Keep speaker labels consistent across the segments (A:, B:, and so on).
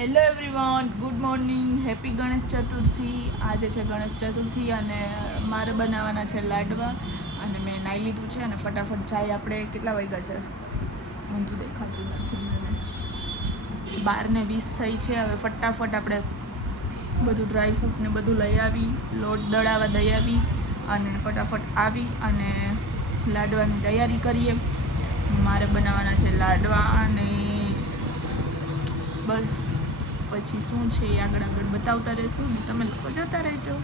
A: Hello everyone good morning happy Ganesh Chaturthi આજે છે ગણેશ ચતુર્થી અને મારે બનાવવાના છે લાડવા અને મેં નાઈ લીધું છે અને ફટાફટ જાય આપણે કેટલા વાગ્યા છે? ઊંધું દેખાતું નથી મને. બાર ને વીસ થઈ છે, હવે ફટાફટ આપણે બધું ડ્રાય ફ્રૂટ ને બધું લઈ આવી, લોટ દળાવા દઈ આવી અને ફટાફટ આવી અને લાડવાની તૈયારી કરીએ. મારે બનાવવાના છે લાડવા અને બસ. પછી શું છે એ આગળ આગળ બતાવતા રહેશું ને તમે લોકો જોતા રહેજો.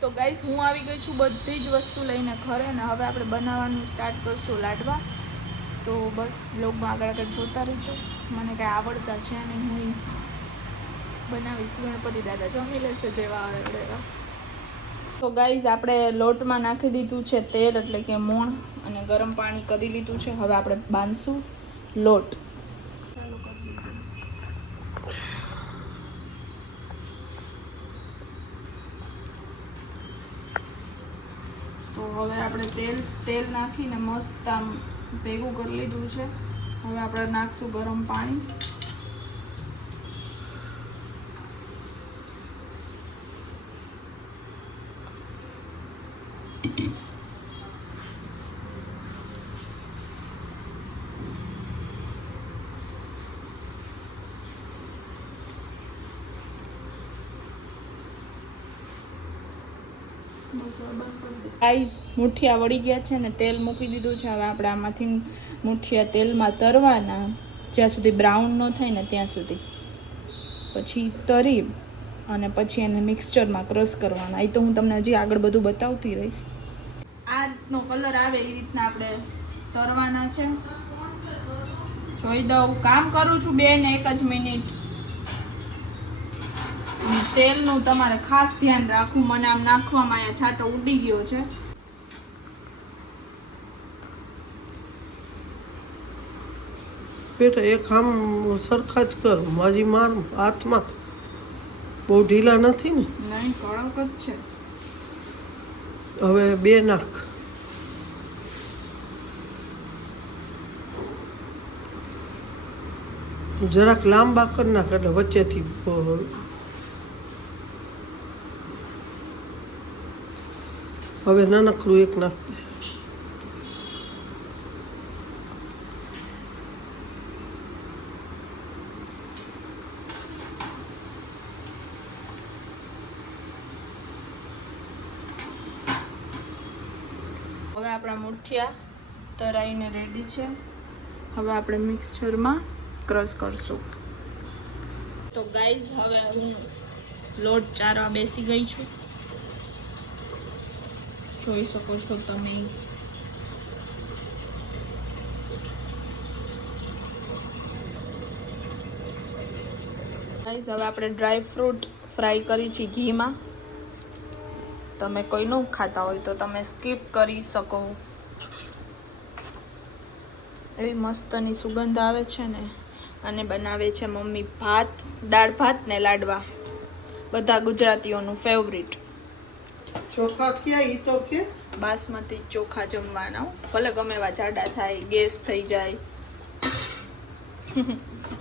A: તો ગાઈસ, હું આવી ગઈ છું બધી જ વસ્તુ લઈને ઘરે ને હવે આપણે બનાવવાનું સ્ટાર્ટ કરશું લાડવા. તો બસ બ્લોગમાં આગળ આગળ જોતા રહેજો. મને કાંઈ આવડતા છે નહીં, હું બનાવીશ. ગણપતિ દાદા જમી લેશે જેવા આવે તો ગાઈઝ આપણે લોટમાં નાખી દીધું છે તેલ એટલે કે મોણ અને ગરમ પાણી કરી લીધું છે. હવે આપણે બાંધશું લોટ ચાલુ કરી દીધું તો હવે આપણે તેલ તેલ નાખીને મસ્ત આમ ભેગું કરી લીધું છે. હવે આપણે નાખશું ગરમ પાણી. ગાઈઝ મુઠિયા વળી ગયા છે ને તેલ મૂકી દીધું છે. હવે આપણે આમાંથી મુઠિયા તેલમાં તરવાના. જ્યાં સુધી બ્રાઉન ન થાય ને ત્યાં સુધી. પછી તરી અને પછી એને મિક્સચરમાં ક્રશ કરવાના. એ તો હું તમને હજી આગળ બધું બતાવતી રહીશ. આ રીતનો કલર આવે એ રીતના આપણે તરવાના છે. જોઈ દઉં. કામ કરું છું બેન એક જ મિનિટ. તેલનું તમારે ખાસ ધ્યાન રાખવું. મને આમ નાખવામાં અહીંયા છાંટો ઉડી ગયો છે.
B: બેટા એક આમ સરખા જ કર. માજી માર હાથમાં બહુ ઢીલા નથી ને?
A: નહીં કડક જ છે.
B: હવે બે નાખ. જરાક લાંબા કર નાખ એટલે વચ્ચેથી બ- હવે નાનકડું એક નાખ.
A: હવે આપણા મુઠિયા તરાઈને રેડી છે. હવે આપણે મિક્સચરમાં ક્રશ કરશું. તો ગાઈઝ હવે હું લોટ ચારવા બેસી ગઈ છું. જોઈ શકો છો તમે. ગાઈઝ હવે આપણે ડ્રાય ફ્રૂટ ફ્રાય કરી છે ઘીમાં. તમે કોઈ ન ખાતા હોય તો તમે સ્કીપ કરી શકો. એવી મસ્તની સુગંધ આવે છે ને. અને બનાવે છે મમ્મી ભાત, દાળ ભાત ને લાડવા. બધા ગુજરાતીઓનું ફેવરિટ
B: ચોખા ક્યાં ઈ તો કે?
A: બાસમતી ચોખા જમવાના. ભલે ગમે એવા જાડા થાય ગેસ થઈ જાય.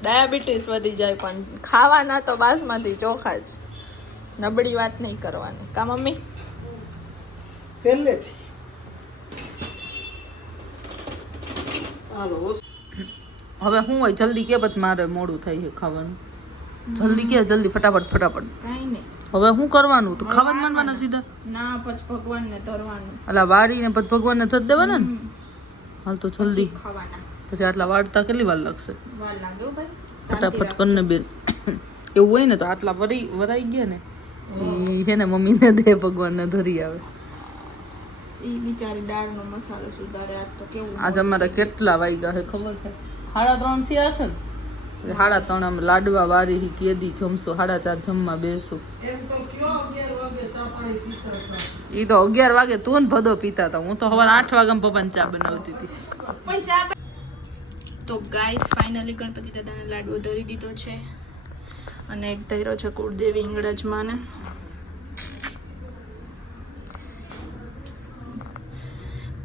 A: ડાયાબિટીસ વધી જાય પણ ખાવાના તો બાસમતી ચોખા જ. નબળી વાત નહીં કરવાની. કા મમ્મી?
B: પહેલેથી.
C: હવે હું હોય? જલ્દી કે બધ મારે મોડું થાય છે ખાવાનું? જલ્દી કે જલ્દી ફટાફટ ફટાફટ.
A: કાંઈ નહીં.
C: હવે શું કરવાનું? તો ખાવા માનવાના સીધા?
A: ના પછી ભગવાનને ધરવાનું.
C: અલા વાળીને પછી ભગવાનને થત દેવાના ને? હાલ તો જલ્દી.
A: પછી ખાવાના.
C: પછી આટલા વાળતા કેટલી વાર લાગશે? ફટાફટ કરીને બેન. એવું હોય ને તો આટલા વરી વરાઈ ગયા ને હે ને મમ્મીને દે ભગવાનને ધરી આવે.
A: એ બિચારી દાળનો મસાલો સુધારે આજ તો કેવું
C: આજે અમારે કેટલા વાગ્યા છે ખબર છે? સાડા ત્રણથી હશે ને સાડા ત્રણ આમ લાડવા વારી હી કેદી જમશું સાડા ચાર જમવા બેસું.
B: એમ તો અગિયાર વાગે ચા પાણી પીતા હતા?
C: એ તો અગિયાર વાગે તું ને ભદો પીતા હતા. હું તો સવારે આઠ વાગે પપ્પાને ચા બનાવતી હતી.
A: તો ગાઈસ ફાઇનલી ગણપતિ દાદાને લાડવો ધરી દીધો છે. અને એક ધૈરો છે કુળદેવી ઇંગળજમાં ને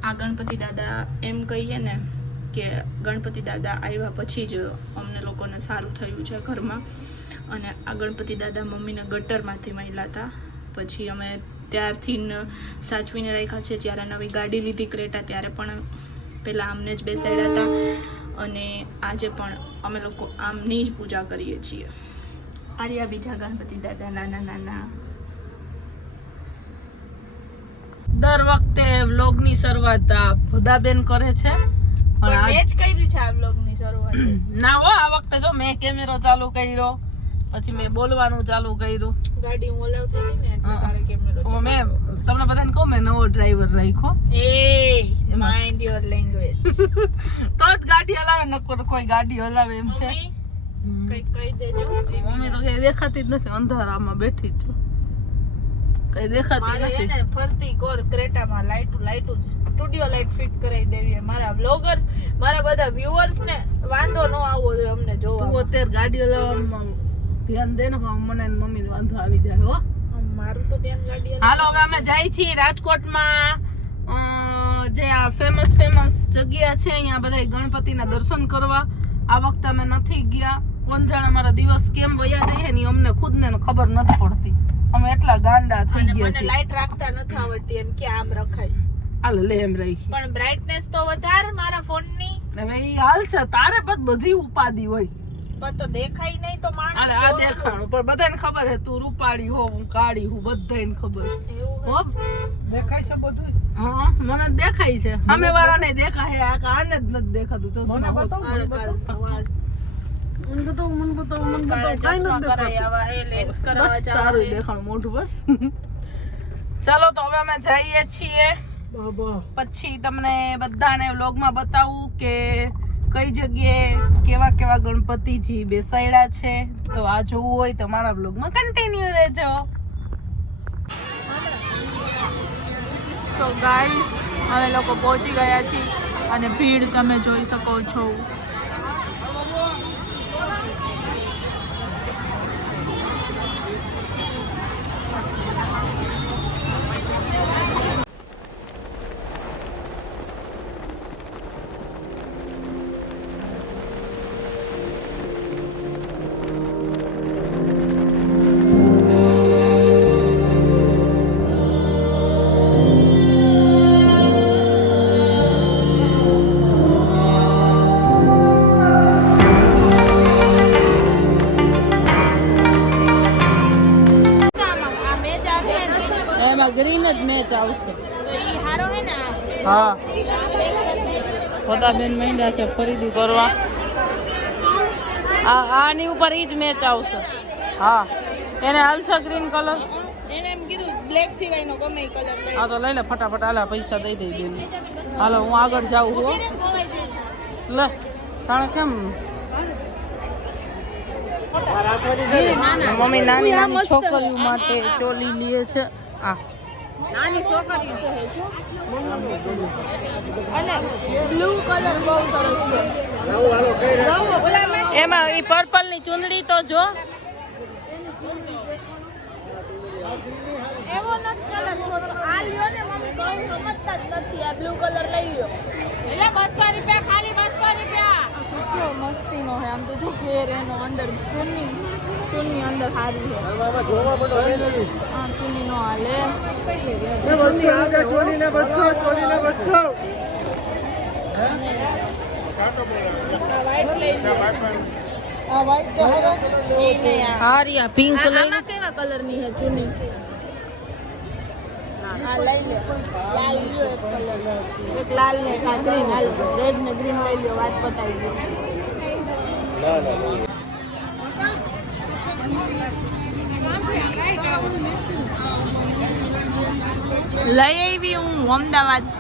A: આ ગણપતિ દાદા એમ કહીએ ને કે ગણપતિ દાદા આવ્યા પછી જ અમને લોકોને સારું થયું છે ઘરમાં. અને આ ગણપતિ દાદા મમ્મીને ગટરમાંથી મળ્યા હતા. પછી અમે ત્યારથી સાચવીને રાખ્યા છે. જ્યારે નવી ગાડી લીધી ક્રેટા, ત્યારે પણ પહેલાં આમને જ બેસાડ્યા હતા. અને આજે પણ અમે લોકો આમની જ પૂજા કરીએ છીએ. આર્યા બીજા ગણપતિ દાદા નાના નાના.
C: દર વખતે વ્લોગની શરૂઆત ભુદાબેન કરે છે.
A: મેં જ કરી છે આ બ્લોગની શરૂઆત.
C: ના હો આ વખતે જો મેં કેમેરો ચાલુ કર્યો. પછી મેં બોલવાનું ચાલુ કર્યું.
A: ગાડી હું હલાવતી હતી ને એટલે તારે કેમેરો
C: મેં તમને બધાને કહું મેં નવો ડ્રાઈવર રાખ્યો.
A: એ માઇન્ડ યોર લેંગ્વેજ
C: તો જ ગાડી હલાવે નકર કોઈ ગાડી હલાવે એમ છે.
A: કઈ કહી દેજો.
C: મમ્મી તો કઈ દેખાતી જ નથી અંધારામાં બેઠી છું. કઈ દેખાતી નથી.
A: ફરતી કોર ક્રેટામાં લાઈટ લાઈટું જ સ્ટુડિયો લાઈટ ફિટ કરાવી દેવી મારા બ્લોગર્સ મારા બધા વ્યુઅર્સ ને વાંધો ન આવવો જોઈએ અમને
C: તું અત્યારે ગાડીઓ હલાવવામાં ધ્યાન દે ને મને ને મમ્મીને વાંધો આવી જાય હો.
A: મારું તો ત્યાં ગાડી
C: હાલો હવે અમે જાય છીએ રાજકોટમાં. જે આ ફેમસ ફેમસ જગ્યા છે અહીંયા બધા ગણપતિના દર્શન કરવા. આ વખતે અમે નથી ગયા. કોણ જાણે અમારા દિવસ કેમ વયા જઈએ ને અમને ખુદને ને ખબર નથી પડતી. અમે એટલા ગાંડા થઈ ગયા
A: મને લાઈટ રાખતા નથી આવડતી એમ કે આમ રખાય.
C: હાલ લે એમ રહી.
A: પણ બ્રાઇટનેસ તો વધારે મારા ફોનની
C: હવે ઈ હાલ છે તારે બસ બધી ઉપાદી હોય.
A: પણ તો દેખાય નહીં તો માણસ
C: આ દેખાણું પણ બધાને ખબર હે તું રૂપાળી હો હું કાળી હું બધાને ખબર.
A: એવું
C: હો?
B: દેખાય છે બધું
C: હા મને દેખાય છે. સામે વાળાને દેખાય આ આને જ નથી દેખાતું તો
B: મને બતાવ મને બતાવો મન બતાવો મન બતાવો કાંઈ નથી દેખાતું.
A: લેન્સ
C: તારું દેખાણ મોઢું બસ. ચાલો તો હવે અમે જઈએ છીએ. પછી તમને બધાને વ્લોગમાં બતાવું કે કઈ જગ્યાએ કેવા કેવા ગણપતિજી બેસાડ્યા છે. તો આ જોવું હોય તો મારા વ્લોગમાં કન્ટિન્યુ રહેજો.
A: સો ગાઈસ હવે લોકો પહોંચી ગયા છીએ અને ભીડ તમે જોઈ શકો છો.
C: એમાં ગ્રીન જ મેચ આવશે. હા. ખોદાબેન માંડ્યા છે ખરીદી કરવા. આ આની ઉપર ઈ જ મેચ આવશે. હા. એને હાલશે ગ્રીન કલર
A: એને એમ કીધું બ્લેક સિવાયનો ગમે એ કલર લઈ.
C: હા તો લઈ લે ફટાફટ હાલા પૈસા દઈ દઈ બેન. હાલો હું આગળ જાઉં હો. લે તાણે કેમ? મમ્મી નાની નાની છોકરીઓ માટે ચોલી લે છે. આ.
A: અને બ્લુ કલર બહુ સરસ છે.
C: એમાં એ પર્પલની ચુંદડી તો જો.
A: એવો નથી કલર છોકરો. આ લ્યો ને મમ્મી બહુ સમજતા જ નથી આ બ્લુ કલર લઈ લ્યો. એટલે બસો રૂપિયા ખાલી મસ્તીનો છે આમ તો જો ઘેર એનો અંદર ચૂની ચૂની અંદર સારી છે. હા ચૂની નો હાલે. આ white તો ખરો? ઈ નહીં આ.
C: હારિયા પિંક
A: આ-
C: લઈ
A: આમાં કેવા કલરની છે ચૂની? હા લઈ લે. લાલ લ્યો એક કલર એક લાલ ને એક આ ગ્રીન હાલ રેડ ને ગ્રીન લઈ લ્યો. વાત પતાવી દો લઈ આવી હું અમદાવાદ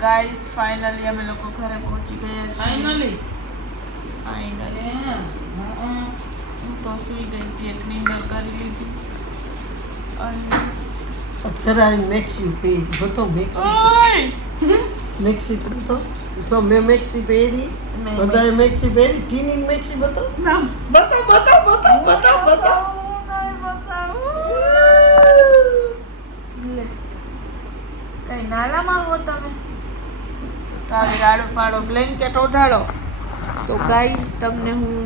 A: ગાઈસ ફાઇનલી અમે લોકો ઘરે પહોંચી ગયા છીએ.
C: ફાઇનલી
A: ફાઇનલી હું તો સુઈ ગઈ હતી એક નીંદર કરી લીધી. અને
B: અત્યારે આ મેક્સી પહેરી. બધો મેક્સી
A: ઓય!
B: મેક્સી તો. તો મેં મેક્સી પહેરી. બધાએ
A: મેક્સી-
B: પહેરી. ટીની મેક્સી બતો
C: ના.
B: બતો બતો બતો બતો બતો
A: લે. કઈ નાલામાં હો તમે? તો આવી રાડો પાડો બ્લેન્કેટ ઓઢાડો. તો ગાઈસ તમને હું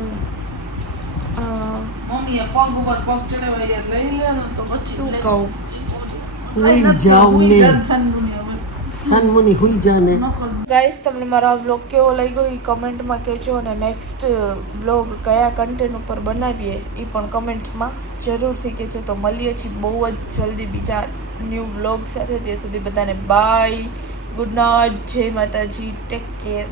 C: મમ્મીએ પગ ઉપર પગ ચડાવી લઈ લે તો પછી
A: શું કહું?
B: હુઈ જાઉં ને. છાનમુની હુઈ જા
A: ગાઈસ તમને મારો આ વ્લોગ કેવો લાગ્યો એ કમેન્ટમાં કહેજો અને નેક્સ્ટ વ્લોગ કયા કન્ટેન્ટ ઉપર બનાવીએ એ પણ કમેન્ટમાં જરૂરથી કહેજો. તો મળીએ છીએ બહુ જ જલ્દી બીજા ન્યૂ વ્લોગ સાથે. ત્યાં સુધી બધાને બાય ગુડ નાઇટ જય માતાજી ટેક કેર.